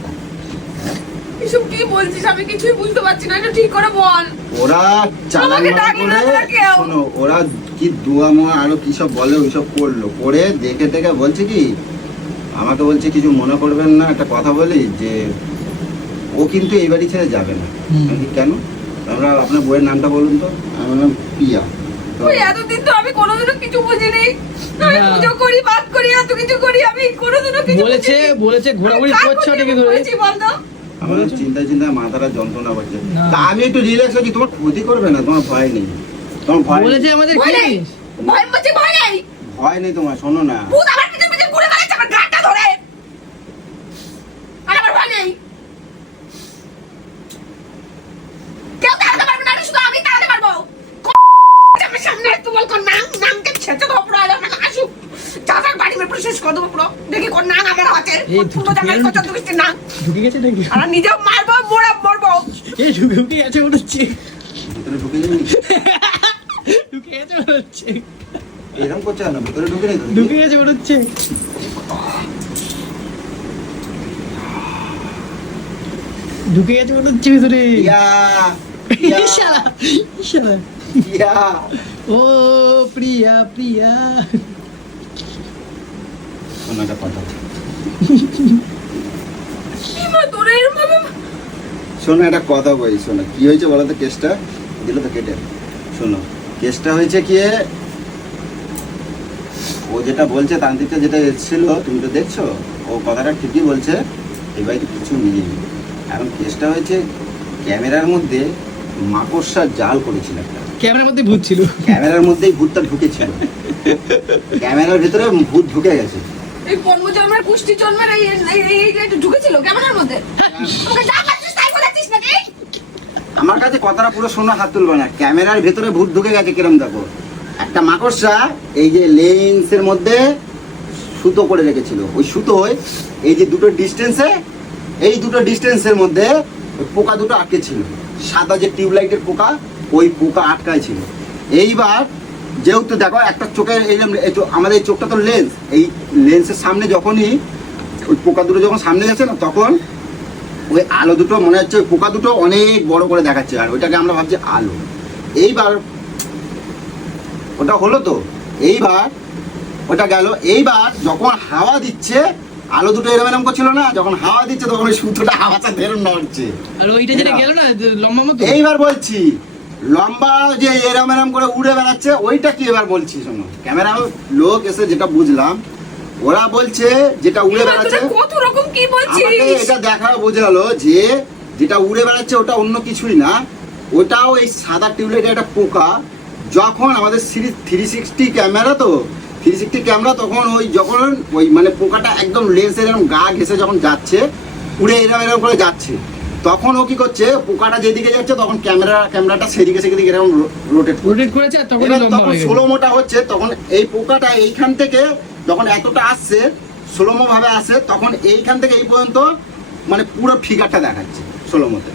এসব কি বলছিস আমি কিছুই বুঝতে পারছি না এটা ঠিক করে বল ওরা চালান আমাকে ডাকলো না তোরা কেউ। শোনো, ওরা কি দুয়া মোয়া আরো কি সব বলে, ওইসব করলো, করে দেখে দেখে বলছে কি আমাকে বলছে কিছু মনে করবেন না, একটা কথা বলি যে ও কিন্তু এই বাড়ি ছেড়ে যাবে না। আমি বলি, কেন? আমরা আপনার বইয়ের নামটা বলুন তো। আমি বললাম পিয়া। তো ওই এতদিন তো আমি কোনোদিনও কিছু বুঝিনি আমি না। পুজো করি বাদ করি এত কিছু করি আমি কোনোদিনও কিছু বলেছে বুঝিনি। বলেছে ঘোরাঘুরি আমি কার করছে প্রতি ওটাকে ধরে। বলেছি বলতো আমার চিন্তায় চিন্তায় মাথাটা যন্ত্রণা করছে। না। তা আমি একটু রিল্যাক্স হচ্ছি, তোমার ক্ষতি করবে না, তোমার ভয় নেই, তোমার ভয় বলেছে নেই। আমাদের ভয় কি নেই ভয় বলছি ভয় নেই ভয় নেই তোমার, শোনো না। ভূত আমার পিছনে পিছনে ঘুরে বেড়াচ্ছে আমার গানটা ধরে আর আমার ভয় নেই কেউ তাড়াতে পারবে না শুধু আমি তাড়াতে পারবো আমার সামনে তোমার কোন নাম নামকে ছেঁচে দেবো পুরো আলো মানে আসুক চাচার বাড়ি মেয়ে পুরো শেষ করে দেবো পুরো দেখি কোন নাম আমার হাতে এই পুরো জামাই কত দুষ্টির নাম ঢুকে গেছে নাকি? আর নিজেও মারবো মরবো এই ঢুকে গেছে মনে হচ্ছে, ভিতরে ঢুকে যাবি? ঢুকে গেছে মনে হচ্ছে, এরকম করছে না, ভিতরে ঢুকে নেই তো? ঢুকে গেছে মনে হচ্ছে, ঢুকে গেছে মনে হচ্ছে ভিতরে। ইয়া, ইয়া, ইশারা ইশারা। ইয়া। ও প্রিয়া প্রিয়া। শোনো একটা কথা। এবার তোরে এরকম ভাবে শোনো একটা কথা বলি, শোনো কি হয়েছে বলো তো? কেসটা দিল তো কেটে। শোনো কেসটা হয়েছে কি, ও যেটা বলছে তান্ত্রিকটা যেটা এসেছিল তুমি তো দেখছো, ও কথাটা ঠিকই বলছে, এই বাড়িতে কিছু নেই। এখন কেসটা হয়েছে ক্যামেরার মধ্যে মাকড়সার জাল করেছিল একটা। ক্যামেরার মধ্যে ভূত ছিল। ক্যামেরার মধ্যেই ভূতটা ঢুকেছিল, ক্যামেরার ভিতরে ভূত ঢুকে গেছে। এই জন্মের পুষ্টি জন্মের এই ঢুকেছিল ক্যামেরার মধ্যে তোকে যা পাচ্ছিস তাই বলেছিস নাকি আমার কাছে কথাটা পুরো শোনা, হাত তুলবে না। ক্যামেরার ভেতরে ভূত ঢুকে গেছে কিরম দেখো, একটা মাকড়সা এই যে লেন্সের মধ্যে সুতো করে রেখেছিল, ওই সুতোয় এই যে দুটো ডিস্টেন্সে, এই দুটো ডিস্টেন্সের মধ্যে ওই পোকা দুটো আটকে ছিল, সাদা যে টিউবলাইটের পোকা, ওই পোকা আটকায় ছিল। এইবার যেহেতু দেখো একটা চোখের আমাদের এই চোখটা তো লেন্স, এই লেন্সের সামনে যখনই ওই পোকা দুটো যখন সামনে যাচ্ছে না, তখন ওই আলো দুটো মনে হচ্ছে ওই পোকা দুটো অনেক বড় করে দেখাচ্ছে, আর ওইটাকে আমরা ভাবছি আলো। এইবার ওটা হলো তো, এইবার ওটা গেল। এইবার যখন হাওয়া দিচ্ছে, আলো দুটো এরম এরম করছিল না, যখন হাওয়া দিচ্ছে তখন ওই সুতোটা হাওয়াটা বেরোন নড়ছে। আর ওইটা যেটা গেল না লম্বা মতো, এইবার বলছি লম্বা যে এরম এরম করে উড়ে বেড়াচ্ছে, ওইটা কি এবার বলছি শোনো। ক্যামেরা লোক এসে যেটা বুঝলাম, ওরা বলছে যেটা উড়ে বেড়াচ্ছে, কত রকম কি বলছিস আমাকে এটা দেখা বোঝালো যে যেটা উড়ে বেড়াচ্ছে ওটা অন্য কিছুই না, ওটাও এই সাদা টিউবলাইটের একটা পোকা। যখন আমাদের 360 ক্যামেরা, তো 360 ক্যামেরা, তখন ওই যখন ওই মানে পোকাটা একদম লেন্সের এরকম গা ঘেসে যখন যাচ্ছে, উড়ে এরম এরম করে যাচ্ছে, তখন ও কি করছে, পোকাটা যেদিকে যাচ্ছে তখন ক্যামেরাটা সেদিকে এরকম রোটেট রোটেট করেছে আর তখনই লম্বা তখন হয়ে গেছে। স্লো মোটা হচ্ছে, তখন এই পোকাটা এইখান থেকে যখন এতটা আসছে স্লোমো ভাবে আসে, তখন এইখান থেকে এই পর্যন্ত মানে পুরো ফিগারটা দেখাচ্ছে স্লোমোতে।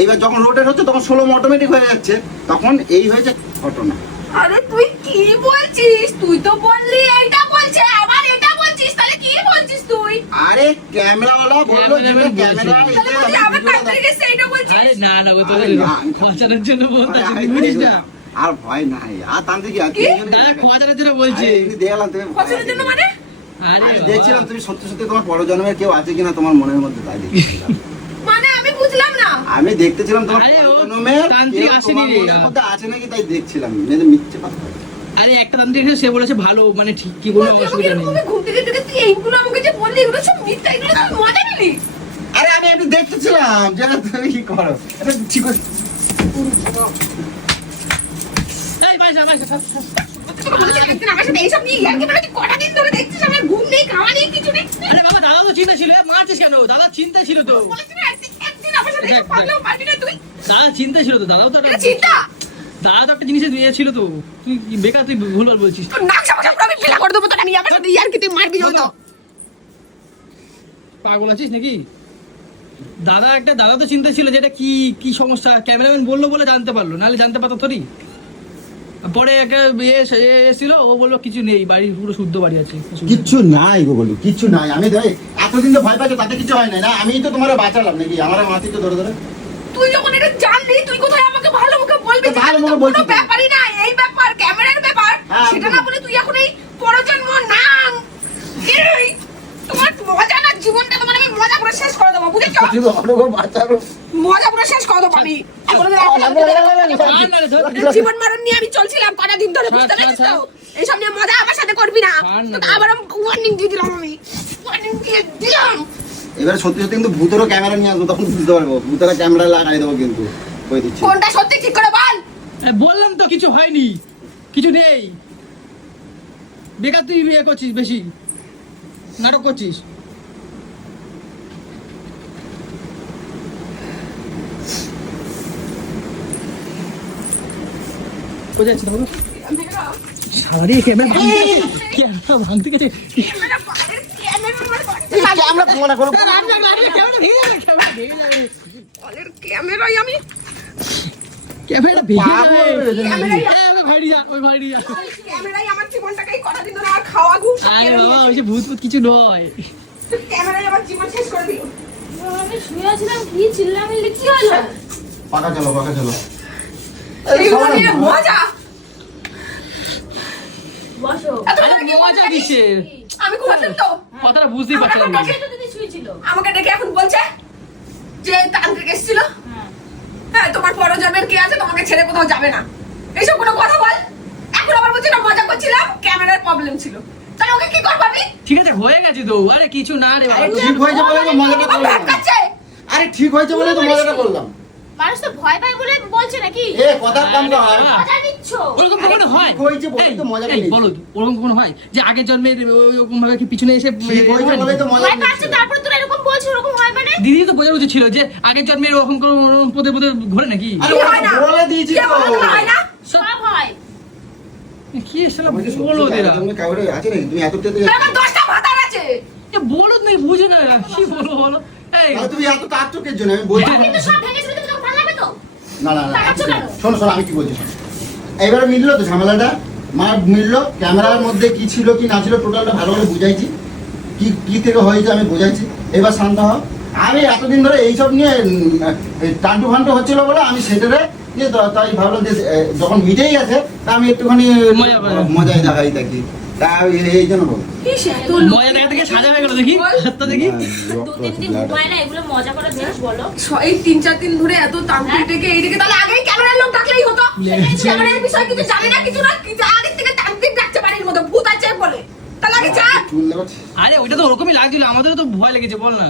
এইবার যখন রোটেট হচ্ছে তখন স্লোমো অটোমেটিক হয়ে যাচ্ছে, তখন এই হয়েছে ঘটনা। আরে তুই কি বলছিস? তুই তো বললি এইটা বলছে, আবার এটা বলছিস, তাহলে কি বলছিস তুই? আরে ক্যামেরাওয়ালা বললো যে ক্যামেরা তাহলে বলছি আবার তাড়াতাড়ি গেছে এইটা বলছিস? আরে না না, ও তো আরে না। খোঁচানোর জন্য বলতে আরে বুঝিস না। আর ভয় নাই, আর তান্ত্রিক আর কি? দাদা খোঁচানোর জন্য বলছে। দেখলাম তুমি পছন্দের জন্য মানে? আরে আরে দেখছিলাম তুমি সত্যি সত্যি তোমার পরজন্মের কেউ আছে কিনা তোমার মনের মধ্যে, তাই দেখছিলাম। মানে আমি বুঝলাম না। আমি দেখতেছিলাম তোমার আরে ও পরজন্মের তান্ত্রিক কেউ আসেনি তোমার রে। মনের মধ্যে আছে নাকি তাই দেখছিলাম, মেয়েদের মিথ্যে কথা বলে। আরে একটা তান্ত্রিক এসে সে বলেছে ভালো, মানে ঠিক কি কোনো তুই আমাকে অসুবিধা নেই। এরকম ঘুম থেকে থেকে তুই এইগুলো আমাকে যে বললি, এগুলো সব মিথ্যা, এগুলো তুই মজা নিলি? আরে আমি একটু দেখতেছিলাম যে তুমি কি করো, এটা ঠিক আছে। এই ভাই যা ভাই যা, থাক, থাক। তোকে বলেছি একদিন আমার সাথে এইসব নিয়ে ইয়ার্কি মেরে তুই কটা দিন ধরে দেখছিস আমার ঘুম নেই, খাওয়া নেই, কিছু নেই। আরে বাবা দাদা তো চিন্তা ছিল, মারছিস কেন? দাদা চিন্তা ছিল তো, বলেছি না একদিন আমার সাথে এইসব পারলেও পারবি না তুই। দাদা চিন্তা ছিল তো, দাদাও তো এটা একটা- চিন্তা। দাদা তো একটা জিনিসের ইয়ে ছিল তো, তুই বেকার তুই ভুল ভাল বলছিস। তোর নাক সামনে পুরো আমি ফেলা করে দেবো তোকে, আমি আমার সাথে ইয়ার্কি তুই মারবি হয়তো। পাগল আছিস নাকি? দাদা তো চিন্তা ছিল যে এটা কি কি সমস্যা, ক্যামেরাম্যান বললো বলে জানতে পারলো, নাহলে জানতে পারতো তোরই। পরে একটা এসেছিল, ও বললো কিছু নেই, বাড়ি পুরো শুদ্ধ বাড়ি আছে। কিচ্ছু নাই গো বলি, কিচ্ছু নাই। আমি দেখ এতদিন তো ভয় পাচ্ছ, তাতে কিছু হয় না, আমি তো তোমার বাঁচালাম নাকি, আমার মাথি তো ধরে ধরে। তুই যখন এটা জানলি তুই কোথায় আমাকে ভালো মুখে বলবি যে ভালো মুখে এটা বলছি কোনো তো। ব্যাপারই না, এই ব্যাপার ক্যামেরার ব্যাপার, হ্যাঁ, সেটা একদম। না বলে তুই এখন এই পরজন্ম নাম এই তোমার মজা না, জীবনটা তোমার আমি মজা করে শেষ করে দেবো, বুঝেছো? বাঁচালো। মজা করে শেষ করে দেবো আমি। এখন জীবন মরণ নিয়ে আমি চলছিলাম কটা দিন ধরে, বুঝতে পেরেছিস তো? এইসব নিয়ে মজা আমার সাথে করবি না। তোকে আবার ওয়ার্নিং দিয়ে দিলাম, আমি ওয়ার্নিং দিয়ে দিলাম। এবারে সত্যি সত্যি কিন্তু ভূতেরও ক্যামেরা নিয়ে আসবো, তখন বুঝতে পারবো, ভূতেরা ক্যামেরা লাগাই দেবো কিন্তু, কই দিচ্ছি। কোনটা সত্যি ঠিক করে বল। বললাম তো কিছু হয়নি, কিছু নেই, বেকার তুই ইয়ে করছিস, বেশি নাটক করছিস। কোথায় আছিস বাবা? সারাদিন ক্যামেরা ভাঙতে গেছে। ক্যামেরা বাইরের ক্যামেরা আমার বাড়িতে ক্যামেরা মনে করো ক্যামেরা ভেঙে যাবে, ক্যামেরা ভেঙে যাবে, বলের ক্যামেরাই আমি ক্যামেরা ভেঙে যাবে। ক্যামেরাই ওই ভাইরি যা, ওই ভাইরি যা। ক্যামেরাই আমার জীবনটাকে এই কটা দিন ধরে আমার খাওয়া ঘুম সব আরে কেড়ে বাবা নিয়েছে। ওই যে ভূত কিছু নয়। ক্যামেরাই আমার জীবন শেষ করে দিল। আমি শুয়ে আছিলাম, কি চিল্লামিল্লি কি হলো? পাকা চলো, পাকা চলো। এইগুলো নিয়ে মজা। বসো। এত আরে বড় কি মজা দিছের, আমি ঘুমাতাম তো। কথাটা বুঝতেই পারছিলাম না। পাশে তো দিদি শুয়েছিল। আমাকে ডেকে এখন বলছে যে তান্ত্রিক এসেছিল, হ্যাঁ। হ্যাঁ তোমার পরজন্মের কি আছে, তোমাকে ছেড়ে কোথাও যাবে না, এইসব কোনো কথা বল। এখন আবার বলছি না মজা করছিলাম, ক্যামেরার প্রবলেম ছিল, তাহলে ওকে কি করবো আমি? ঠিক আছে হয়ে গেছে তো, আরে কিছু না রে বাবা। আরে ঠিক হয়েছে বলে তো মজাটা আমার করলাম। ব্যাগ কাচ্ছে। আরে ঠিক হয়েছে বলে তো মজাটা করলাম। মানুষ তো ভয় পায় বলে বলছে নাকি? এ কথা কম কর। মজা নিচ্ছ। ওরকম কখনো হয়? ঠিক হয়েছে বলেই তো মজাটা এই নিচ্ছি। বলো তো, ওরকম কখনো হয় যে আগের জন্মের ওরকম ভাবে কি পিছনে এসে ঠিক হয়েছে বলেই তো মজা ভয় পাচ্ছে নিচ্ছি। তারপর তোরা এরকম বলছিস, ওরকম হয় মানে? দিদি তো বোঝার উচিত ছিল যে আগের জন্মের ওরকম করে ওরকম পদে পদে ঘোরে নাকি। আরে কি হয় না? বলে দিয়েছি কে তো। বলে দিল হয় না? সব হয়। কি শালা বলো দেরা, তুমি কাউরে আছে নাকি? তুমি এত তেতে তাহলে আমার 10টা ভাতার আছে। এ বলো নাই বুঝে না, কি বলো বলো। এই তাহলে তুমি এত তার চোখের জন্য আমি বলছি। কিন্তু সব ভেঙে চুরে তোমাকে ভালো লাগে তো? না না না তাকাচ্ছ কেন? শোনো শোনো আমি কি বলছি শোনো। এবারে মিললো তো ঝামেলাটা, মার মিললো, ক্যামেরার মধ্যে কি ছিল কি না ছিল টোটালটা ভালো করে বুঝাইছি, কি কি থেকে হয়েছে আমি বুঝাইছি। এবার শান্ত হও। আমি এতদিন ধরে এইসব নিয়ে টান্টু ফান্টু হচ্ছিল বলে আমি সেটারে নিয়ে তাই ভাবলাম যে যখন মিটেই গেছে তা আমি একটুখানি মজা পাবো। মজাই দেখাই থাকি, তা এই জন্য বল। ইস, তোর মজা দেখা থেকে সাজা হয়ে গেল দেখি, হাতটা দেখি। দু তিন দিন ঘুমায় না, এগুলো মজা করা বেশ বলো। এই 3-4 দিন ধরে এত তান্ত্রিক ডেকে এই ডেকে, তাহলে আগেই ক্যামেরার লোক ডাকলেই হতো। ক্যামেরার বিষয় কিছু জানে না, কিছু না, কিন্তু আগের থেকে তান্ত্রিক ডাকছে বাড়ির মধ্যে, ভূত আছে বলে। তাহলে আগে যা। চুল দেখাচ্ছি। আরে ওইটা তো ওরকমই লাগছিল, আমাদেরও তো ভয় লেগেছে বল না,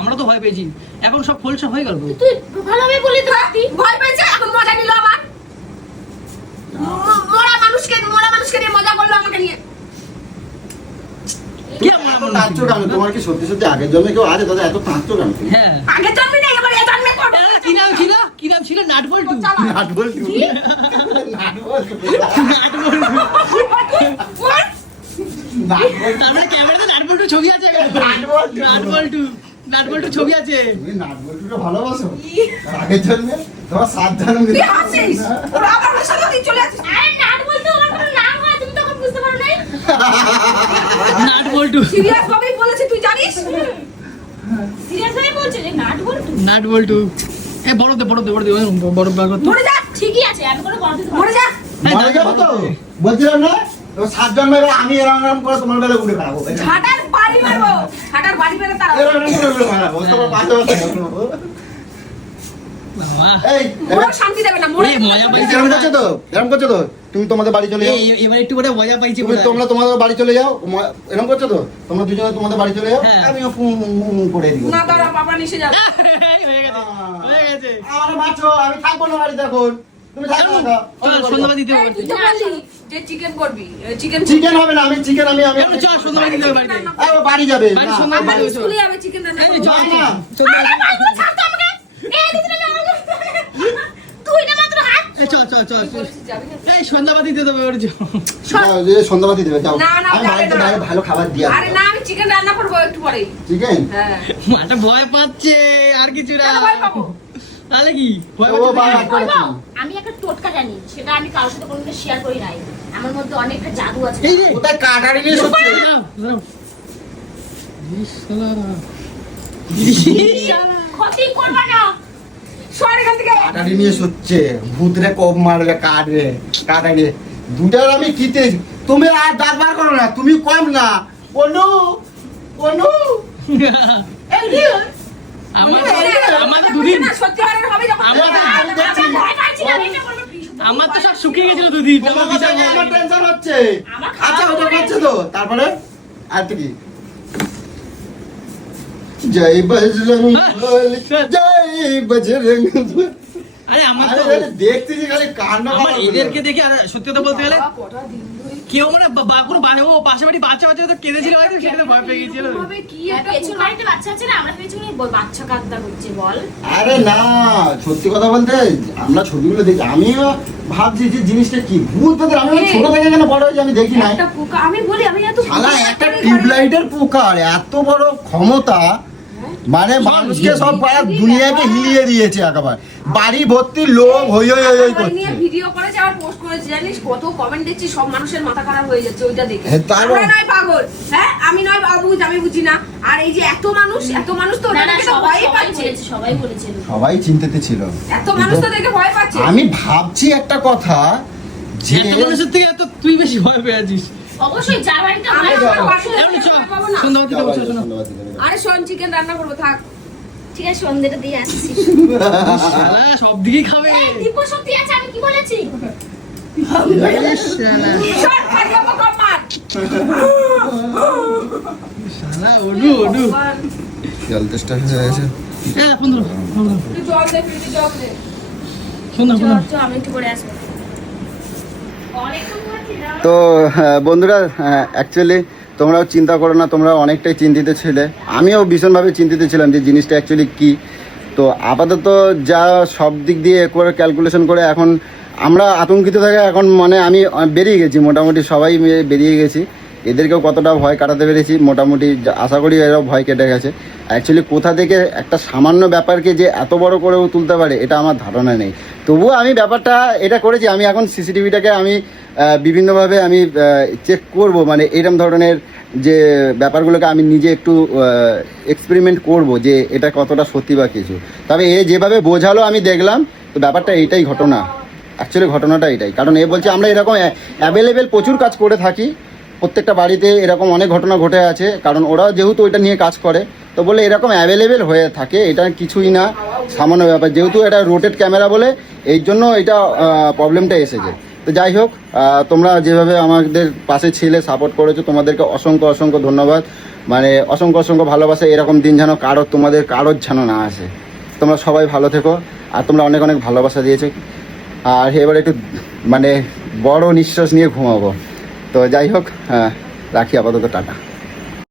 আমরা তো ভয় পেয়েছি, এখন সব ফলসা হয়ে গেল। তুই ভালোভাবে বলি তো আপনি। ভয় পেয়েছে, এখন মজা নিল আবার। মরা মানুষকে নিয়ে মজা করলো আমাকে নিয়ে। কি আমার এত তাচ্ছো কেন? তোমার কি সত্যি সত্যি আগের জন্মে কেউ আছে দাদা? এত তাচ্ছো কেন তুমি? হ্যাঁ আগে জন্মে নেই, এবার এ জন্মে করবো। কি নাম ছিল, কি নাম ছিল? নাট বল্টু। নাট বল্টু। নাট বল্টু। বল। নাট বল্টু। তার মানে ক্যামেরাতে নাট বল্টু ছবি আছে এখানে। নাট বল্টু। নাট বল্টু, নাট বল্টু ছবি আছে। তুমি নাট বল্টুকে ভালোবাসো? আগের জন্মে তোমার 7 জন্ম তুই হাসিস, ওরা আবার ওর সাথে তুই চলে আসিস। আরে নাট বলতে আমার কোনো নাম হয় তুমি তখন বুঝতে পারো নাই? নাট বল্টু, সিরিয়াস ভাবেই বলেছে, তুই জানিস? সিরিয়াস ভাবে বলছো যে নাট বলতো? নাট বল্টু। এ বড় দে, বড় দে, বড় দে, বড় বার কর তো। মরে যা, ঠিকই আছে, আমি কোনো কথা বলতে মরে যা। মরে যাবো তো? বলছিলাম না তোমার 7 জন্মে এবার আমি এরকম করে তোমার বেলা উড়ে বেড়াবো। ঝাঁটার বাড়ি মারবো, ঝাঁটার বাড়ি মেরে তারা। এরকম করে উড়ে বেড়াবো। তোমার পাশে বসে ঘুমাবো। বাবা, এই ওরা শান্তি দেবে না, মরে এই মজা পাইছে। এরকম করছো তো? এরকম করছো তো? তুমি তোমাদের বাড়ি চলে যাও। এবার একটু করে মজা পাইছি। তোমরা তোমাদের বাড়ি চলে যাও। এরকম করছো তো? তোমরা দুজনে তোমাদের বাড়ি চলে যাও। হ্যাঁ। আমিও করে দিব। না, দাঁড়া, বাবা নিচে যাবে। হয়ে গেছে, হয়ে গেছে। আমার মাছো, আমি থাকবো না বাড়িতে এখন। তুমি থাকো না। চল সন্ধ্যাবাদ দিতে হবে। এই, তুই তো বললি যে চিকেন করবি, চিকেন চিকেন হবে না, আমি চিকেন আমি কেন চল সন্ধ্যাবাদ দিতে হবে বাড়িতে। এই, ও বাড়ি যাবে বাড়ি না। সন্ধ্যাবাদ আমার দিতে হবে, চল। স্কুলে যাবে চিকেন রান্না এই করবো। চল, না, না। সন্ধ্যাবাদ। ছাড় তো আমাকে। এই দিদি না আমাকে। তুই না মাত্র হাত। এই চল চল চল চল। বলছিস যাবি না? এই সন্ধ্যাবাদ দিতে হবে ওর জন্য। সন্ধ্যাবাতি দেবে যাও। না, না, আমি যাবে বাড়িতে না। বাইরে ভালো খাবার দিয়ে আরে না, আমি চিকেন রান্না করবো একটু পরেই। চিকেন হ্যাঁ। মাটা ভয় পাচ্ছে আর কিছু না। কেন ভয় পাবো? তাহলে কি ভয় ও পাচ্ছে? বাবা। বলবো, আমি একটা টোটকা জানি, সেটা আমি কারোর সাথে কোনোদিন শেয়ার করি নাই। আমার মধ্যে অনেকটা জাদু আছে। এই রে কোথায় কাটারি নিয়ে সত্যি দাঁড়াও, দাঁড়াও। ইস, শালারা। ক্ষতি করবা না। সর এখান থেকে। কাটারি নিয়ে সচ্ছে ভূতরে কোপ মারবে কাটারি দুটার আমি কিতে তুমি আর দাঁত বার করো না, তুমি কম না। অনু অনু এই রে, আমার তো দুদিন, না, সত্যিকারের হবে যখন। আমি দেখছি। ভয় পাচ্ছি না, এটা বলবো please। আমার তো সব শুকিয়ে গেছিল দুদিন। তোমার কথা নিয়ে আমার টেনশন হচ্ছে। আমার খাওয়া আচ্ছা ওটা পড়ে করছে তো তারপরে আর তো কি জয় বজরং বল, জয় বজরং বল। আরে আমার তো আরে দেখতেছি খালি কান্ড আমার এদেরকে দেখে আর সত্যি কথা বলতে গেলে কটা দিন ধরে কেউ মানে কোনো ও পাশে বাড়ি বাচ্চা বাচ্চা তো কেঁদেছিল হয়তো, সেটা ভয় পেয়ে গেছিল। হবে কি আর একটা পেছন বাড়িতে বাচ্চা আছে না, আমরা পেছনে বাচ্চা কাঁদা করছে বল। আরে না সত্যি কথা বলতে আমরা ছবিগুলো দেখি, আমিও ভাবছি যে জিনিসটা কি ভূত ভেতরে। আমি ছোট থেকে কেন বড় হয়েছে আমি দেখি নাই। একটা পোকা, আমি বলি আমি এত শালা একটা টিউবলাইটের পোকার এত বড় ক্ষমতা, মানে মানুষকে সব পাড়া দুনিয়াকে হিলিয়ে দিয়েছে একেবারে। বাড়ি ভর্তি লোক হই হই হই হই করছে। নিয়ে ভিডিও করেছে আর পোস্ট করেছে, জানিস কত কমেন্ট দেখছি, সব মানুষের মাথা খারাপ হয়ে যাচ্ছে ওইটা দেখে। হ্যাঁ, তারপর- আমরা নয় পাগল, হ্যাঁ আমি নয় অবুঝ, আমি বুঝি না। আর এই যে এত মানুষ তো না ওটা না, দেখে তো সবাই ভয়ই সবাই পাচ্ছে। বলেছে, সবাই বলেছে। সবাই চিন্তাতে ছিল। এত মানুষ তো দেখে ভয় পাচ্ছে। আমি ভাবছি একটা কথা যে এত মানুষের থেকে তো তুই বেশি ভয় পেয়ে আছিস। অবশ্যই যার বাড়িতে আমি হয়। আমার বাসায় এমনি চ, ভয় পাবো না। সন্ধ্যাবাদ দিতে হবে, শোনো। আরে শোন, চিকেন রান্না করবো, থাক। ঠিক আছে, সন্ধ্যেটা দিয়ে আসছি। শালা সব দিকেই খাবে। এই দীপ শক্তি আছে, আমি কি বলেছি? ইস, শালা, শোন, পারিয়ে বকো মার। শালা, ওডু, ওডু। ভগবান, জল তেষ্টা হয়ে গেছে। এ, ফোন ধরো, ফোন ধরো। একটু জল দে, ফ্রিজে জল দে। ফোন ধরো, ফোন ধরো। চল, আমি একটু পরে আসবো। অনেকক্ষণ ধরে ছিলাম। তো বন্ধুরা অ্যাকচুয়ালি তোমরাও চিন্তা করো না, তোমরা অনেকটাই চিন্তিত ছিলে, আমিও ভীষণভাবে চিন্তিত ছিলাম যে জিনিসটা অ্যাকচুয়ালি কী। তো আপাতত যা সব দিক দিয়ে করে ক্যালকুলেশন করে এখন আমরা আতঙ্কিত থেকে এখন মানে আমি বেরিয়ে গেছি, মোটামুটি সবাই বেরিয়ে গেছি। এদেরকেও কতটা ভয় কাটাতে পেরেছি মোটামুটি, আশা করি এরাও ভয় কেটে গেছে। অ্যাকচুয়ালি কোথা থেকে একটা সামান্য ব্যাপারকে যে এত বড় করেও তুলতে পারে এটা আমার ধারণা নেই। তবুও আমি ব্যাপারটা এটা করেছি, আমি এখন সিসিটিভিটাকে আমি বিভিন্নভাবে আমি চেক করব, মানে এরকম ধরনের যে ব্যাপারগুলোকে আমি নিজে একটু এক্সপেরিমেন্ট করব যে এটা কতটা সত্যি বা কিছু। তবে এ যেভাবে বোঝালো আমি দেখলাম, তো ব্যাপারটা এইটাই ঘটনা, অ্যাকচুয়ালি ঘটনাটা এটাই। কারণ এ বলছে আমরা এরকম অ্যাভেলেবেল প্রচুর কাজ করে থাকি, প্রত্যেকটা বাড়িতে এরকম অনেক ঘটনা ঘটে আছে, কারণ ওরাও যেহেতু ওইটা নিয়ে কাজ করে, তো বলে এরকম অ্যাভেলেবেল হয়ে থাকে, এটা কিছুই না, সামান্য ব্যাপার। যেহেতু এটা রোটেট ক্যামেরা বলে এই জন্য এটা প্রবলেমটা এসেছে। তো যাই হোক, তোমরা যেভাবে আমাদের পাশে ছিলে, সাপোর্ট করেছো, তোমাদেরকে অসংখ্য অসংখ্য ধন্যবাদ। মানে অসংখ্য অসংখ্য ভালোবাসা। এরকম দিন যেন তোমাদের কারোর যেন না আসে। তোমরা সবাই ভালো থেকো, আর তোমরা অনেক অনেক ভালোবাসা দিয়েছো। আর এবার একটু মানে বড় নিঃশ্বাস নিয়ে ঘুমাবো। তো যাই হোক, রাখি আপাতত, টাটা।